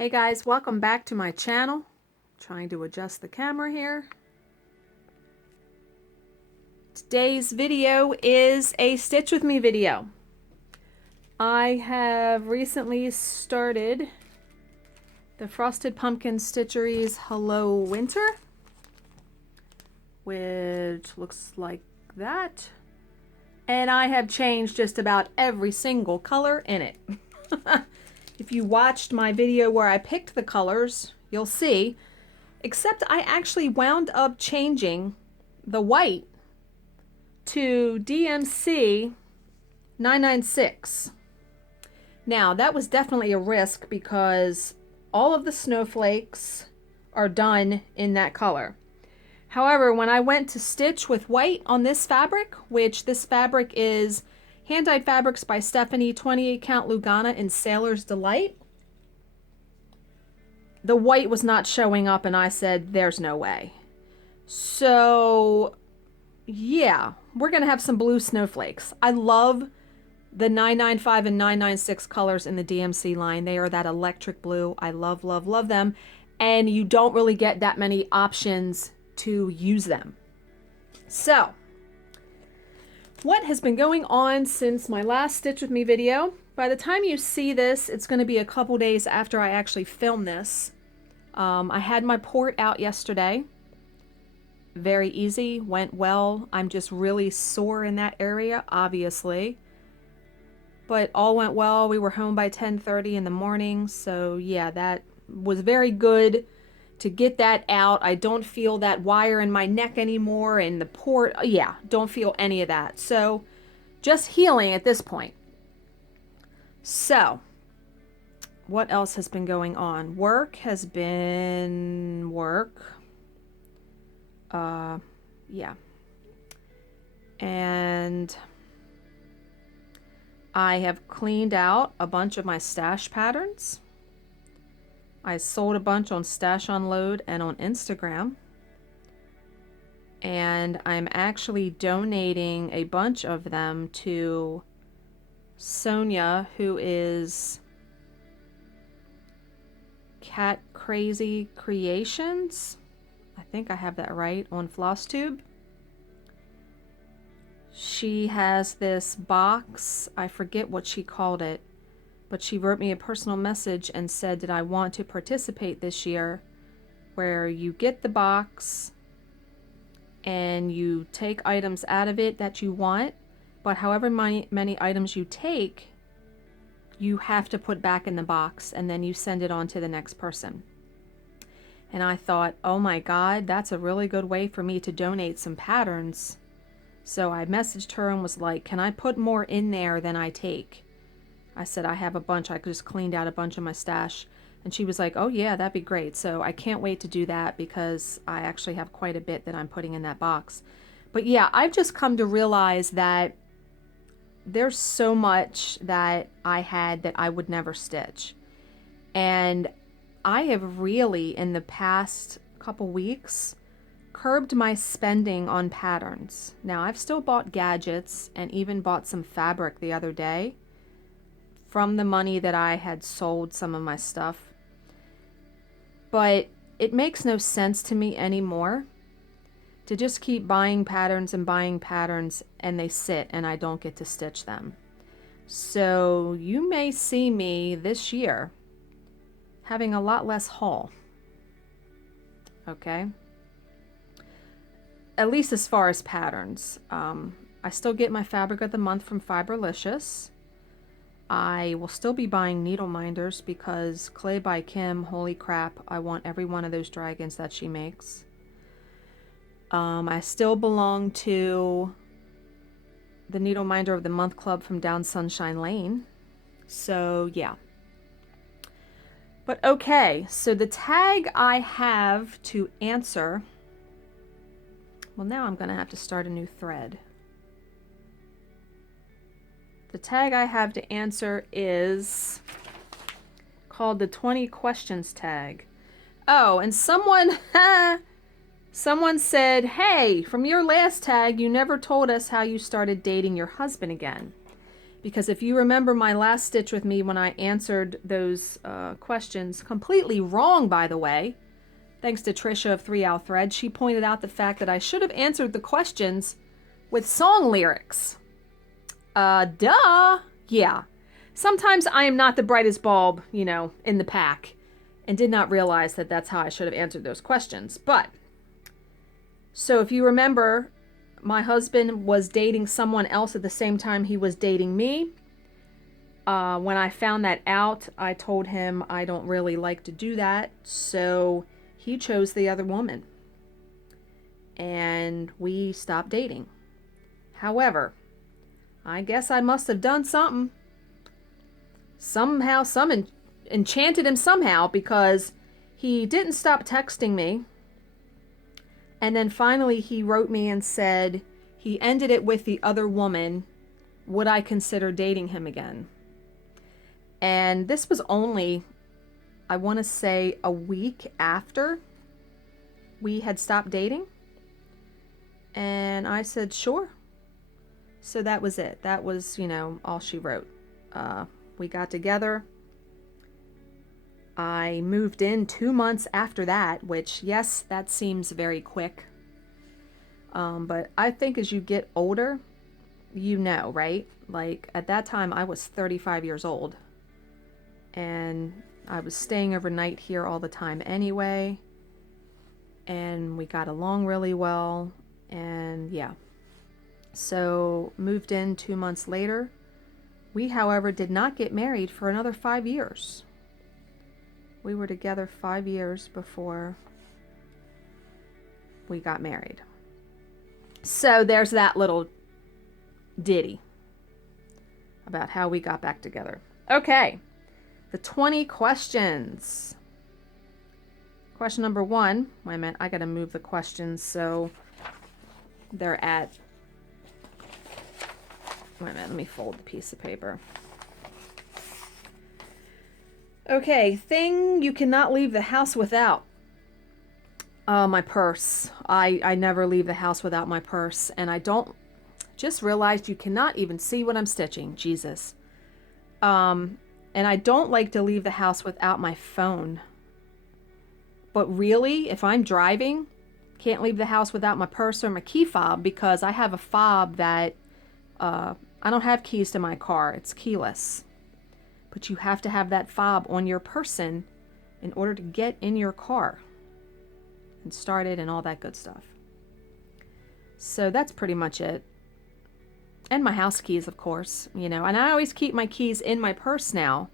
Hey guys, welcome back to my channel. Trying to adjust the camera here. Today's video is a Stitch With Me video. I have recently started the Frosted Pumpkin Stitchery's Hello Winter, which looks like that. And I have changed just about every single color in it. If you watched my video where I picked the colors, you'll see, except I actually wound up changing the white to DMC 996. Now, that was definitely a risk because all of the snowflakes are done in that color. However, when I went to stitch with white on this fabric, which this fabric is Hand-Dyed Fabrics by Stephanie, 28 count Lugana in Sailor's Delight, the white was not showing up and I said, there's no way. So, yeah, we're going to have some blue snowflakes. I love the 995 and 996 colors in the DMC line. They are that electric blue. I love, love, love them. And you don't really get that many options to use them. So, what has been going on since my last Stitch With Me video? By the time you see this, it's going to be a couple days after I actually film this. I had my port out yesterday. Very easy, went well. I'm just really sore in that area, obviously. But all went well. We were home by 10:30 in the morning. So yeah, that was very good to get that out. I don't feel that wire in my neck anymore and the port, yeah, don't feel any of that. So just healing at this point. So what else has been going on? Work has been work. Yeah. And I have cleaned out a bunch of my stash patterns. I sold a bunch on Stash Unload and on Instagram. And I'm actually donating a bunch of them to Sonia, who is Cat Crazy Creations. I think I have that right, on Flosstube. She has this box, I forget what she called it, but she wrote me a personal message and said, did I want to participate this year, where you get the box and you take items out of it that you want, but however many items you take, you have to put back in the box and then you send it on to the next person. And I thought, oh my God, that's a really good way for me to donate some patterns. So I messaged her and was like, can I put more in there than I take? I said, I have a bunch. I just cleaned out a bunch of my stash. And she was like, oh yeah, that'd be great. So I can't wait to do that because I actually have quite a bit that I'm putting in that box. But yeah, I've just come to realize that there's so much that I had that I would never stitch. And I have really, in the past couple weeks, curbed my spending on patterns. Now, I've still bought gadgets and even bought some fabric the other day from the money that I had sold some of my stuff. But it makes no sense to me anymore to just keep buying patterns and they sit and I don't get to stitch them. So you may see me this year having a lot less haul. Okay? At least as far as patterns. I still get my fabric of the month from Fiberlicious. I will still be buying needle minders because Clay by Kim, holy crap, I want every one of those dragons that she makes. I still belong to the Needle Minder of the Month Club from Down Sunshine Lane. So, yeah. But okay, so the tag I have to answer, well, now I'm going to have to start a new thread. The tag I have to answer is called the 20 questions tag. Oh, and someone said, hey, from your last tag, you never told us how you started dating your husband again. Because if you remember my last Stitch with me when I answered those questions completely wrong, by the way, thanks to Trisha of 3 Owl Thread, she pointed out the fact that I should have answered the questions with song lyrics. Duh. Yeah. Sometimes I am not the brightest bulb, you know, in the pack, and did not realize that that's how I should have answered those questions. But, so if you remember, my husband was dating someone else at the same time he was dating me. When I found that out, I told him I don't really like to do that, so he chose the other woman. And we stopped dating. However, I guess I must have done something. Somehow, enchanted him somehow, because he didn't stop texting me. And then finally he wrote me and said he ended it with the other woman. Would I consider dating him again? And this was only, I want to say, a week after we had stopped dating. And I said, sure. So that was it. That was, you know, all she wrote. We got together. I moved in 2 months after that, which, yes, that seems very quick. But I think as you get older, you know, right? Like, at that time, I was 35 years old. And I was staying overnight here all the time anyway. And we got along really well. And, yeah. So, moved in 2 months later. We, however, did not get married for another 5 years. We were together 5 years before we got married. So there's that little ditty about how we got back together. Okay, the 20 questions. Question number 1. Wait a minute, I gotta move the questions so they're at... Wait a minute, let me fold the piece of paper. Okay, thing you cannot leave the house without. My purse. I never leave the house without my purse. And I don't... Just realized you cannot even see what I'm stitching. Jesus. And I don't like to leave the house without my phone. But really, if I'm driving, can't leave the house without my purse or my key fob, because I have a fob that... I don't have keys to my car. It's keyless. But you have to have that fob on your person in order to get in your car and start it and all that good stuff. So that's pretty much it. And my house keys, of course, you know. And I always keep my keys in my purse now.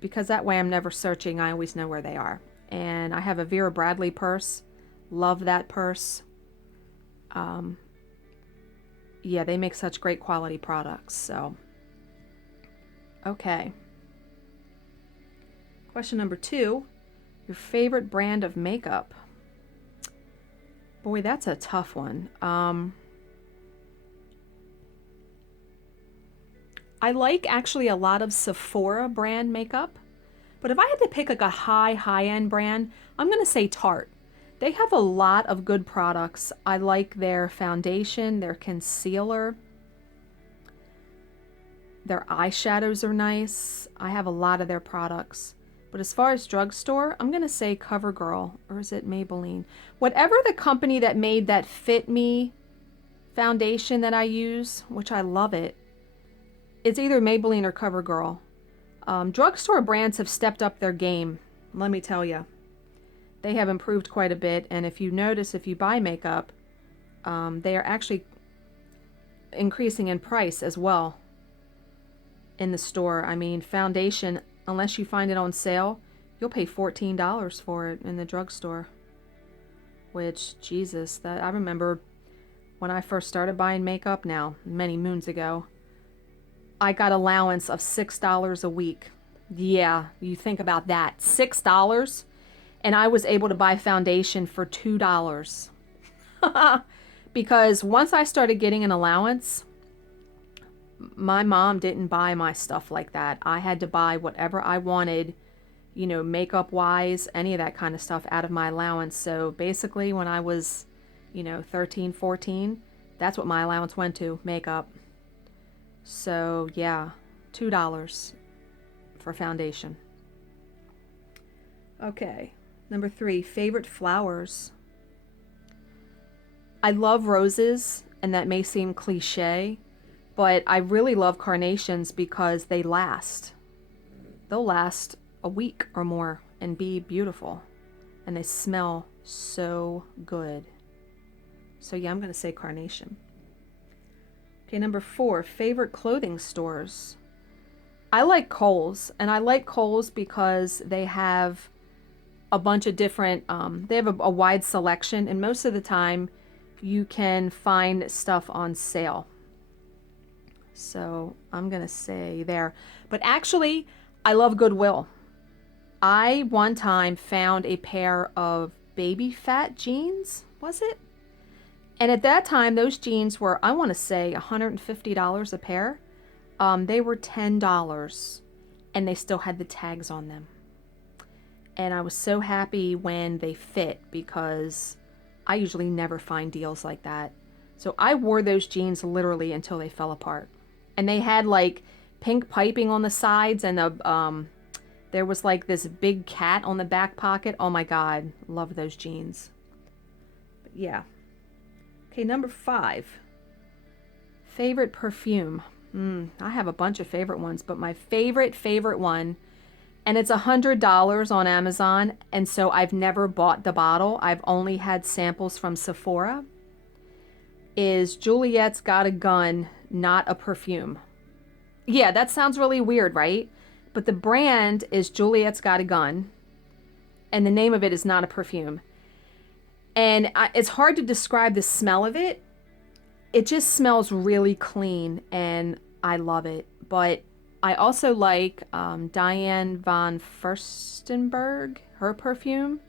Because that way I'm never searching. I always know where they are. And I have a Vera Bradley purse. Love that purse. Yeah, they make such great quality products, so. Okay. Question number 2. Your favorite brand of makeup? Boy, that's a tough one. I like actually a lot of Sephora brand makeup, but if I had to pick like a high-end brand, I'm going to say Tarte. They have a lot of good products. I like their foundation, their concealer. Their eyeshadows are nice. I have a lot of their products. But as far as drugstore, I'm going to say CoverGirl, or is it Maybelline? Whatever the company that made that Fit Me foundation that I use, which I love it, it's either Maybelline or CoverGirl. Drugstore brands have stepped up their game, let me tell you. They have improved quite a bit, and if you notice, if you buy makeup, they are actually increasing in price as well in the store. I mean, foundation, unless you find it on sale, you'll pay $14 for it in the drugstore. Which, Jesus, that I remember when I first started buying makeup now, many moons ago, I got allowance of $6 a week. Yeah, you think about that. $6? And I was able to buy foundation for $2. Because once I started getting an allowance, my mom didn't buy my stuff like that. I had to buy whatever I wanted, you know, makeup-wise, any of that kind of stuff out of my allowance. So basically when I was, you know, 13, 14, That's what my allowance went to, makeup. So yeah, $2 for foundation. Okay, number 3, favorite flowers. I love roses, and that may seem cliche, but I really love carnations because they last. They'll last a week or more and be beautiful, and they smell so good. So yeah, I'm going to say carnation. Okay, number 4, favorite clothing stores. I like Kohl's, and I like Kohl's because they have a bunch of different, they have a wide selection, and most of the time you can find stuff on sale. So I'm going to say there. But actually, I love Goodwill. I one time found a pair of baby fat jeans, was it? And at that time, those jeans were, I want to say, $150 a pair. They were $10, and they still had the tags on them. And I was so happy when they fit because I usually never find deals like that. So I wore those jeans literally until they fell apart. And they had like pink piping on the sides, and there was like this big cat on the back pocket. Oh my God, love those jeans. But yeah. Okay, number 5. Favorite perfume. I have a bunch of favorite ones, but my favorite one, and it's $100 on Amazon, and so I've never bought the bottle. I've only had samples from Sephora, is Juliet's Got a Gun, not a perfume. Yeah, that sounds really weird, right? But the brand is Juliet's Got a Gun, and the name of it is not a perfume. And it's hard to describe the smell of it. It just smells really clean, and I love it. But I also like Diane von Furstenberg, her perfume.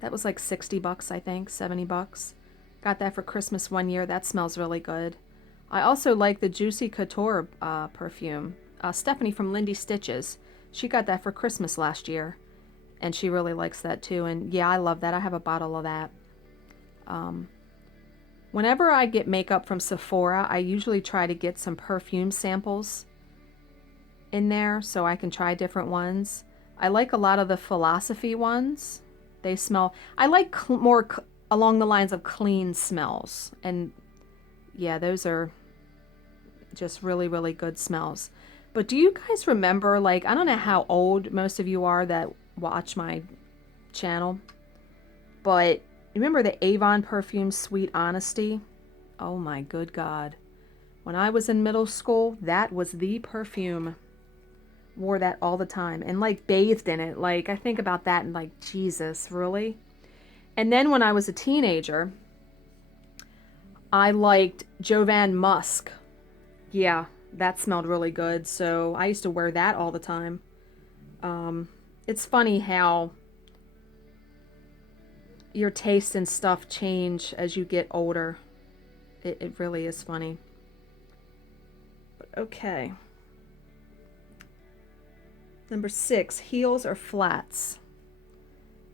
That was like $60, I think, $70. Got that for Christmas one year. That smells really good. I also like the Juicy Couture perfume. Stephanie from Lindy Stitches. She got that for Christmas last year, and she really likes that too. And yeah, I love that. I have a bottle of that. Whenever I get makeup from Sephora, I usually try to get some perfume samples in there so I can try different ones. I like a lot of the Philosophy ones. They smell, I like more along the lines of clean smells. And yeah, those are just really, really good smells. But do you guys remember, like, I don't know how old most of you are that watch my channel, but remember the Avon perfume Sweet Honesty? Oh my good God. When I was in middle school, that was the perfume. Wore that all the time and like bathed in it. Like I think about that and like, Jesus, really? And then when I was a teenager, I liked Jovan Musk. Yeah, that smelled really good. So I used to wear that all the time. It's funny how your taste and stuff change as you get older. It really is funny. But okay. Number 6, heels or flats?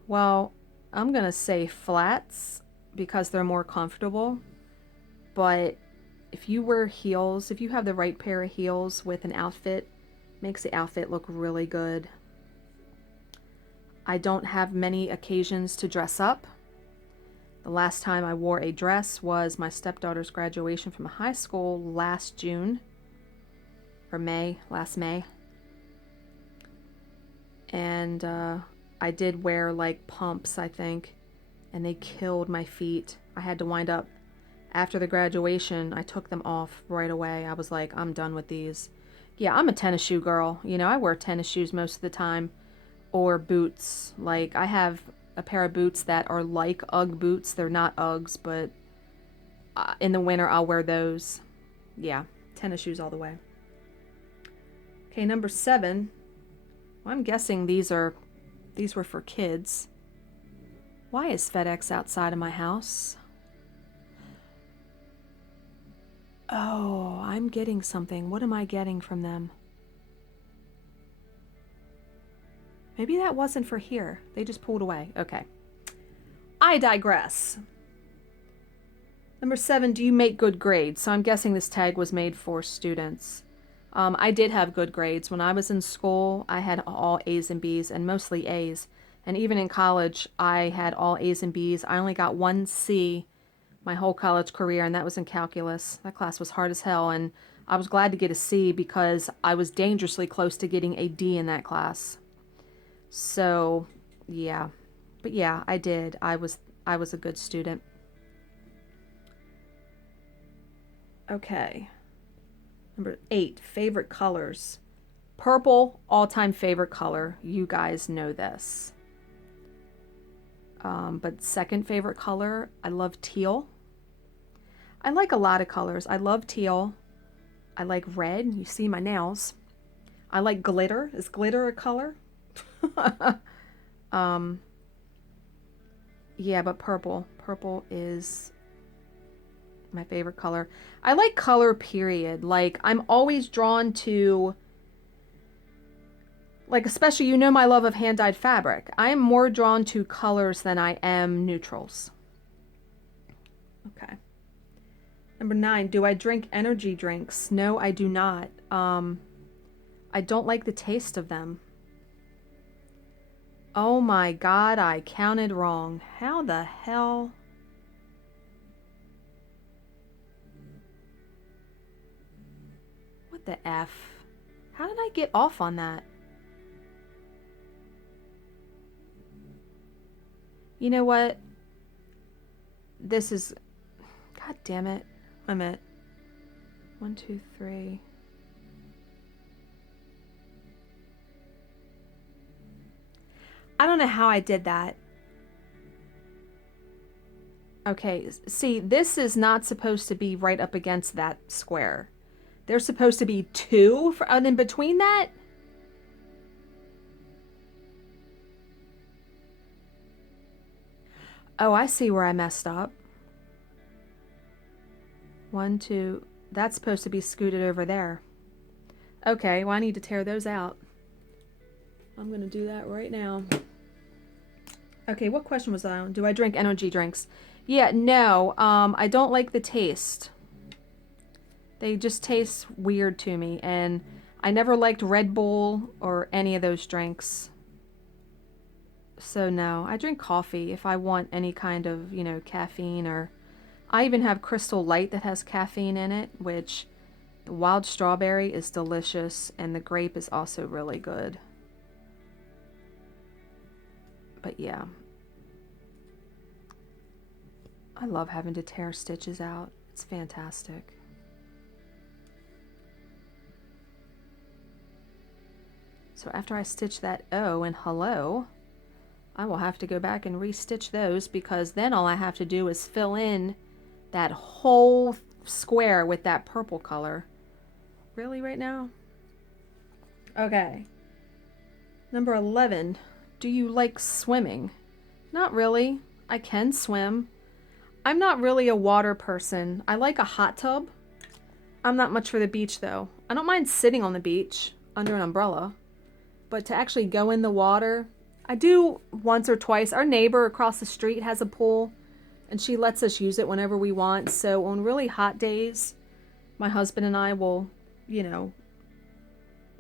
Well, I'm going to say flats because they're more comfortable. But if you wear heels, if you have the right pair of heels with an outfit, makes the outfit look really good. I don't have many occasions to dress up. The last time I wore a dress was my stepdaughter's graduation from high school last June. Or May, last May. And I did wear like pumps, I think, and they killed my feet. I had to wind up, after the graduation, I took them off right away. I was like, I'm done with these. Yeah, I'm a tennis shoe girl. You know, I wear tennis shoes most of the time, or boots. Like, I have a pair of boots that are like Ugg boots. They're not Uggs, but in the winter I'll wear those. Yeah, tennis shoes all the way. Okay, number 7. Well, I'm guessing these were for kids. Why is FedEx outside of my house? Oh, I'm getting something. What am I getting from them? Maybe that wasn't for here. They just pulled away. Okay. I digress. Number 7, do you make good grades? So I'm guessing this tag was made for students. I did have good grades. When I was in school, I had all A's and B's, and mostly A's. And even in college, I had all A's and B's. I only got 1 C my whole college career, and that was in calculus. That class was hard as hell, and I was glad to get a C because I was dangerously close to getting a D in that class. So, yeah. But yeah, I did. I was a good student. Okay. Number 8, favorite colors. Purple, all-time favorite color. You guys know this. But second favorite color, I love teal. I like a lot of colors. I love teal. I like red. You see my nails. I like glitter. Is glitter a color? Yeah, but purple. Purple is my favorite color. I like color, period. Like, I'm always drawn to, like, especially, you know my love of hand-dyed fabric. I am more drawn to colors than I am neutrals. Okay. Number 9, do I drink energy drinks? No, I do not. I don't like the taste of them. Oh my God, I counted wrong. How the hell? What the F? How did I get off on that? You know what? This is... God damn it. I'm at 1, 2, 3. I don't know how I did that. Okay, see, this is not supposed to be right up against that square. There's supposed to be 2 and in between that? Oh, I see where I messed up. 1, 2. That's supposed to be scooted over there. Okay, well, I need to tear those out. I'm going to do that right now. Okay, what question was I on? Do I drink energy drinks? Yeah, no. I don't like the taste. They just taste weird to me, and I never liked Red Bull or any of those drinks. So no, I drink coffee if I want any kind of, you know, caffeine, or I even have Crystal Light that has caffeine in it, which the wild strawberry is delicious, and the grape is also really good. But yeah, I love having to tear stitches out. It's fantastic. So after I stitch that O and hello, I will have to go back and restitch those, because then all I have to do is fill in that whole square with that purple color. Really, right now? Okay. Number 11. Do you like swimming? Not really. I can swim. I'm not really a water person. I like a hot tub. I'm not much for the beach, though. I don't mind sitting on the beach under an umbrella. But to actually go in the water, I do once or twice. Our neighbor across the street has a pool, and she lets us use it whenever we want. So on really hot days, my husband and I will, you know,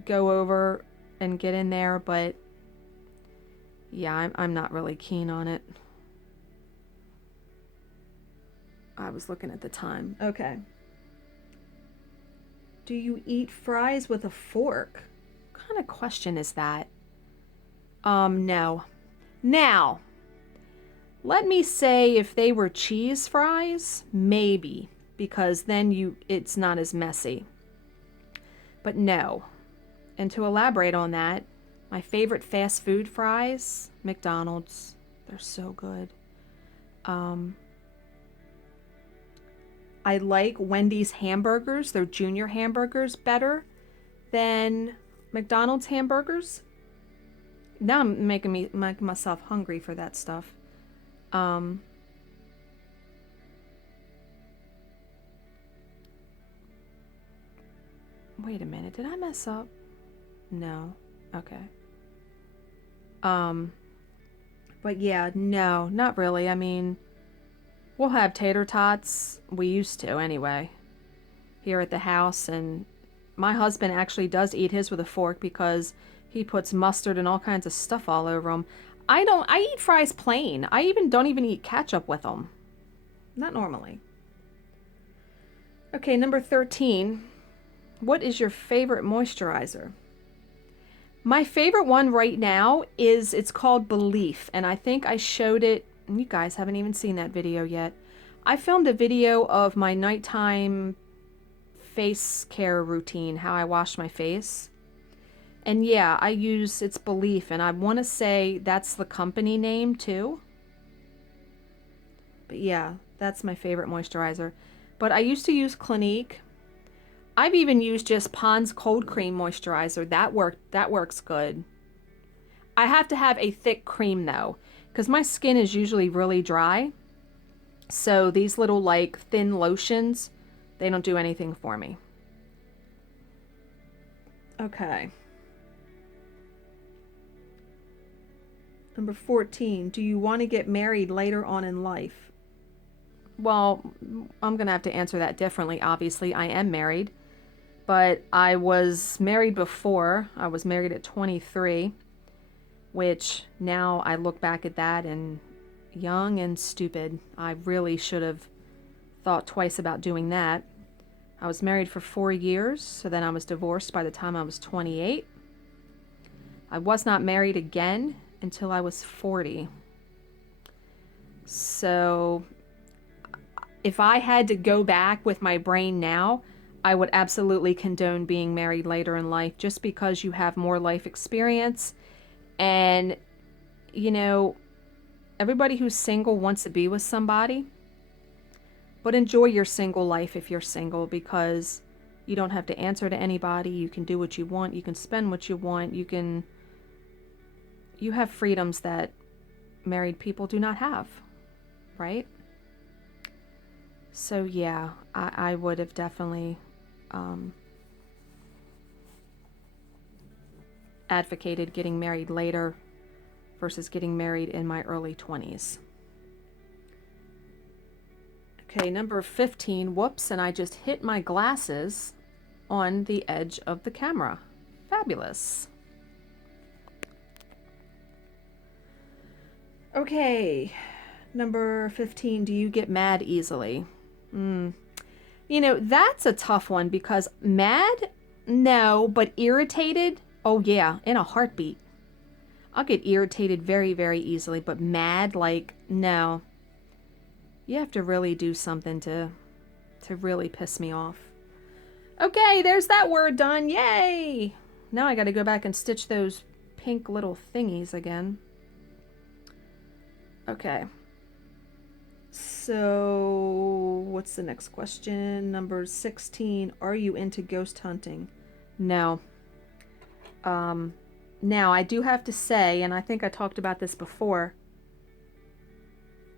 go over and get in there. But yeah, I'm not really keen on it. I was looking at the time. Okay. Do you eat fries with a fork? What kind of question is that? No. Now, let me say if they were cheese fries, maybe, because then it's not as messy. But no. And to elaborate on that, my favorite fast food fries, McDonald's. They're so good. I like Wendy's hamburgers, their junior hamburgers, better than McDonald's hamburgers. Now I'm making myself hungry for that stuff. Wait a minute, did I mess up? No. Okay. But yeah, no, not really. I mean, We'll have tater tots. We used to anyway, here at the house. And my husband actually does eat his with a fork because he puts mustard and all kinds of stuff all over them. I don't. I eat fries plain. I even don't even eat ketchup with them. Not normally. Okay, number 13. What is your favorite moisturizer? My favorite one right now it's called Belief, and I think I showed it, and you guys haven't even seen that video yet. I filmed a video of my nighttime face care routine, how I wash my face. And yeah, I use its Belief, and I want to say that's the company name too. But yeah, that's my favorite moisturizer. But I used to use Clinique. I've even used just Pond's Cold Cream Moisturizer. That works good. I have to have a thick cream though, because my skin is usually really dry. So these little like thin lotions, they don't do anything for me. Okay. Number 14, do you want to get married later on in life? Well, I'm going to have to answer that differently. Obviously, I am married, but I was married before. I was married at 23, which now I look back at that and young and stupid. I really should have thought twice about doing that. I was married for 4 years, so then I was divorced by the time I was 28. I was not married again until I was 40. So if I had to go back with my brain now, I would absolutely condone being married later in life, just because you have more life experience. And, you know, everybody who's single wants to be with somebody. But enjoy your single life if you're single, because you don't have to answer to anybody. You can do what you want. You can spend what you want. You have freedoms that married people do not have, right? So yeah, I would have definitely advocated getting married later versus getting married in my early 20s. Okay, number 15. Whoops, and I just hit my glasses on the edge of the camera. Fabulous. Okay, number 15. Do you get mad easily? You know, that's a tough one, because mad, no, but irritated, oh yeah, in a heartbeat. I'll get irritated very, very easily, but mad, like, no. You have to really do something to really piss me off. Okay, there's that word done. Yay! Now I got to go back and stitch those pink little thingies again. Okay. So, what's the next question? Number 16. Are you into ghost hunting? No. Now, I do have to say, and I think I talked about this before,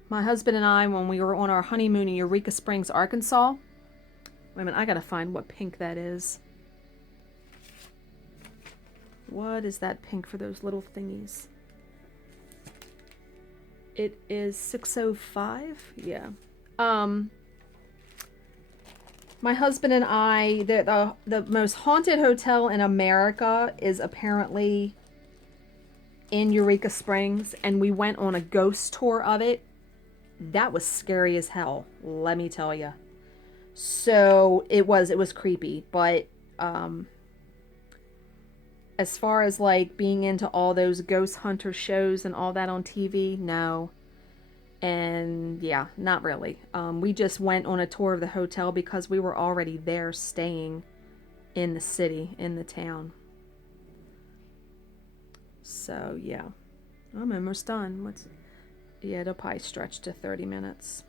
my husband and I, when we were on our honeymoon in Eureka Springs, Arkansas. Wait a minute, I gotta find what pink that is. What is that pink for those little thingies? It is 605. Yeah. My husband and I, the most haunted hotel in America is apparently in Eureka Springs, and we went on a ghost tour of it. That was scary as hell, let me tell you. So it was creepy, but as far as like being into all those ghost hunter shows and all that on TV, no. And yeah, not really. We just went on a tour of the hotel because we were already there staying in the city, in the town. So yeah, I'm almost done. Yeah, it'll probably stretch to 30 minutes.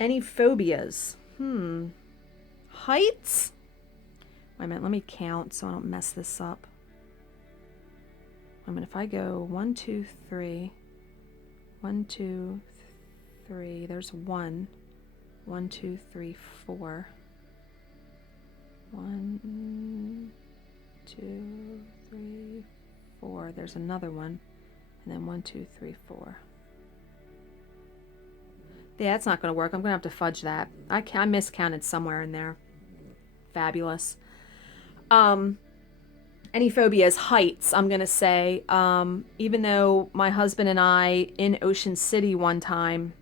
Any phobias? Heights? Wait a minute, let me count so I don't mess this up. Wait a minute, if I go 1, 2, 3, 1, 2, 3, there's 1. 1, 2, 3, 4. 1, 2, 3, 4. There's another one. And then 1, 2, 3, 4. Yeah, it's not going to work. I'm going to have to fudge that. I miscounted somewhere in there. Fabulous. Any phobias? Heights, I'm going to say. Even though my husband and I, in Ocean City one time,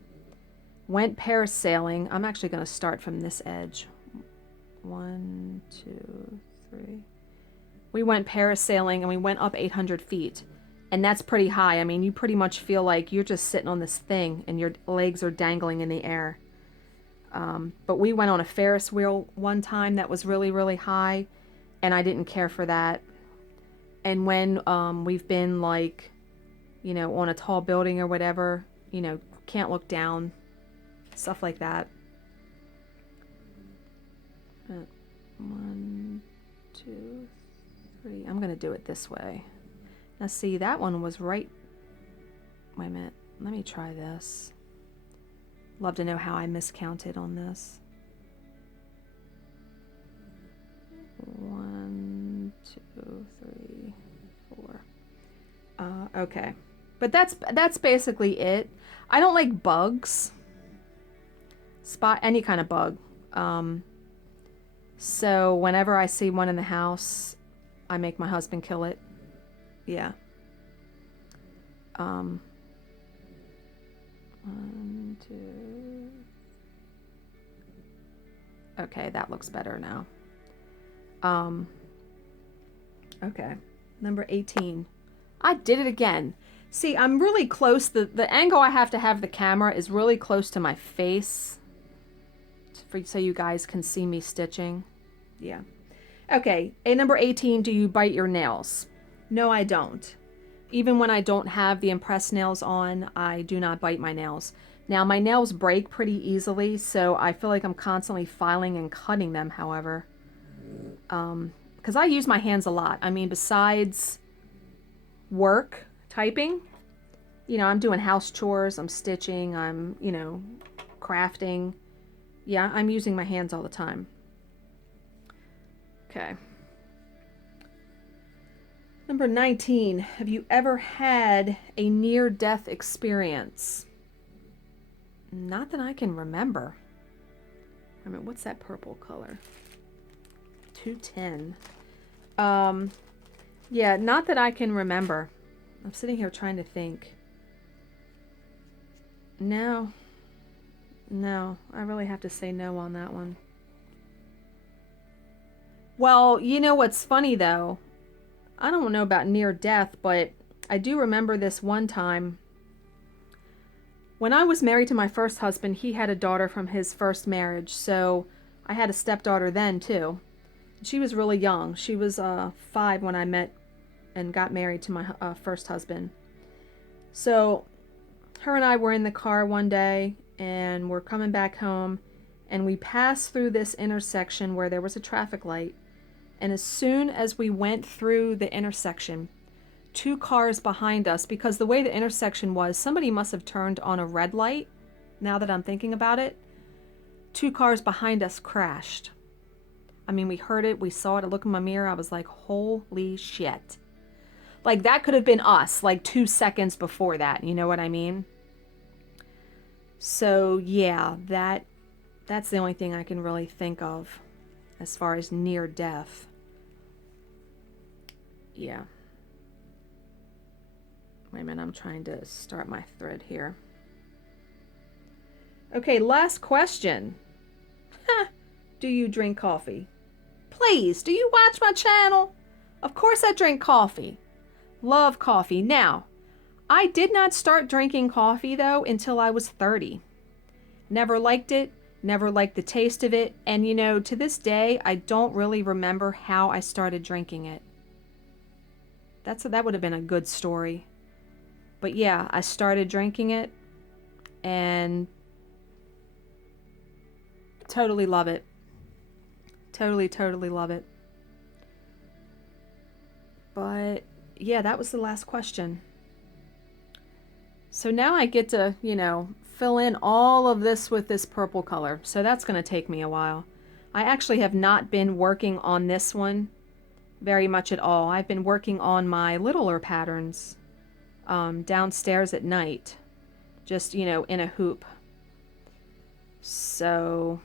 went parasailing. I'm actually going to start from this edge. 1, 2, 3. We went parasailing and we went up 800 feet. And that's pretty high. I mean, you pretty much feel like you're just sitting on this thing and your legs are dangling in the air. But we went on a Ferris wheel one time that was really, really high, and I didn't care for that. And when we've been like, you know, on a tall building or whatever, you know, can't look down, stuff like that. 1, 2, 3. I'm going to do it this way. Now see, that one was right. Wait a minute. Let me try this. Love to know how I miscounted on this. 1, 2, 3, 4. Okay. But that's basically it. I don't like bugs. Spot any kind of bug. So whenever I see one in the house, I make my husband kill it. Yeah. 1, 2. Okay, that looks better now. Okay. Number 18. I did it again. See, I'm really close. The angle I have to have the camera is really close to my face, so you guys can see me stitching. Yeah. Okay, number 18, do you bite your nails? No, I don't. Even when I don't have the impressed nails on, I do not bite my nails. Now, my nails break pretty easily, so I feel like I'm constantly filing and cutting them, however. Because I use my hands a lot. I mean, besides work, typing, you know, I'm doing house chores, I'm stitching, I'm, you know, crafting. Yeah, I'm using my hands all the time. Okay. Number 19, have you ever had a near-death experience? Not that I can remember. I mean, what's that purple color? 210. Yeah, not that I can remember. I'm sitting here trying to think. No, I really have to say no on that one. Well, you know what's funny though? I don't know about near death, but I do remember this one time. When I was married to my first husband, he had a daughter from his first marriage, so I had a stepdaughter then too. She was really young. She was 5 when I met and got married to my first husband. So her and I were in the car one day and we're coming back home, and we passed through this intersection where there was a traffic light. And as soon as we went through the intersection, 2 cars behind us, because the way the intersection was, somebody must have turned on a red light, now that I'm thinking about it. 2 cars behind us crashed. I mean, we heard it, we saw it. I looked in my mirror, I was like, holy shit. Like, that could have been us, like 2 seconds before that, you know what I mean? So, yeah, that's the only thing I can really think of as far as near death. Yeah. Wait a minute, I'm trying to start my thread here. Okay, last question. Do you drink coffee? Please, do you watch my channel? Of course I drink coffee. Love coffee. Now, I did not start drinking coffee though until I was 30. Never liked it, never liked the taste of it, and you know, to this day, I don't really remember how I started drinking it. That would have been a good story. But yeah, I started drinking it and totally love it. Totally love it. But yeah, that was the last question. So now I get to, you know, fill in all of this with this purple color. So that's going to take me a while. I actually have not been working on this one very much at all. I've been working on my littler patterns downstairs at night. Just, you know, in a hoop. So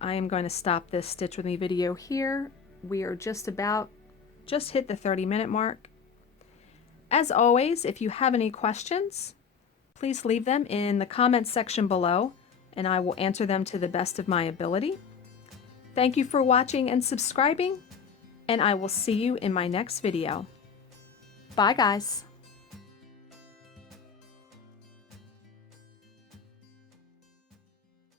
I am going to stop this Stitch With Me video here. We are just hit the 30-minute mark. As always, if you have any questions, please leave them in the comments section below, and I will answer them to the best of my ability. Thank you for watching and subscribing, and I will see you in my next video. Bye, guys.